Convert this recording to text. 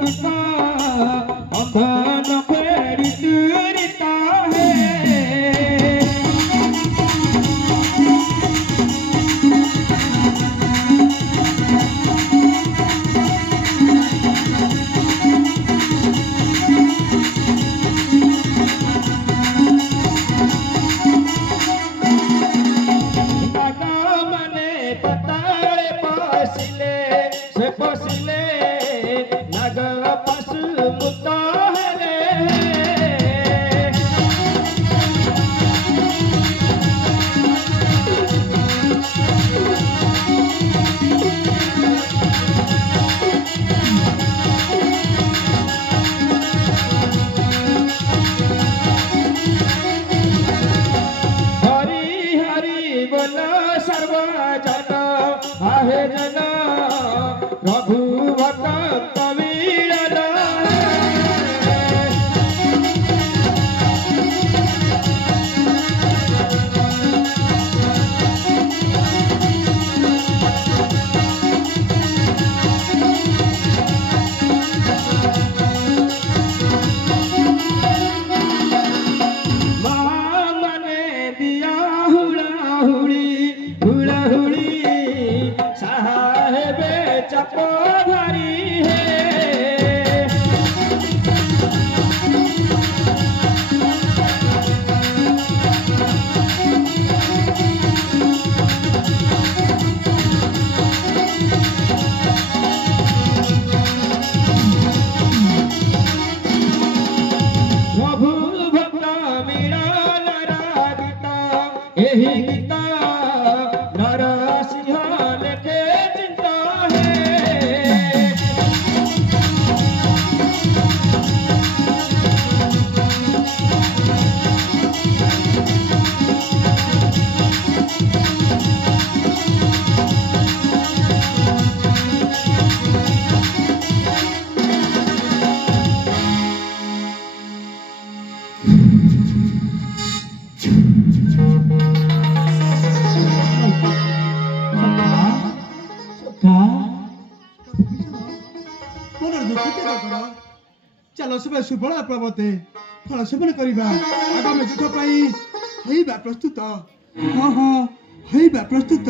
का अंधन फेरी तुरता है। पसिले नग पशु मुता हरि हरि बोल सर्वजन आहे जन रघु भक्त वीरन। मामने दिया हुड़ा हुड़ी हुड़ा हुड़ी साहेबे चपो धरी है। प्रभु भक्त मिलन गीता यही गीता नरसिंह लेखे चिंता है। चलो सब सुफल प्रवते फल सेवन करवा आगामी युद्ध पाई प्रस्तुत। हाँ हाँ प्रस्तुत।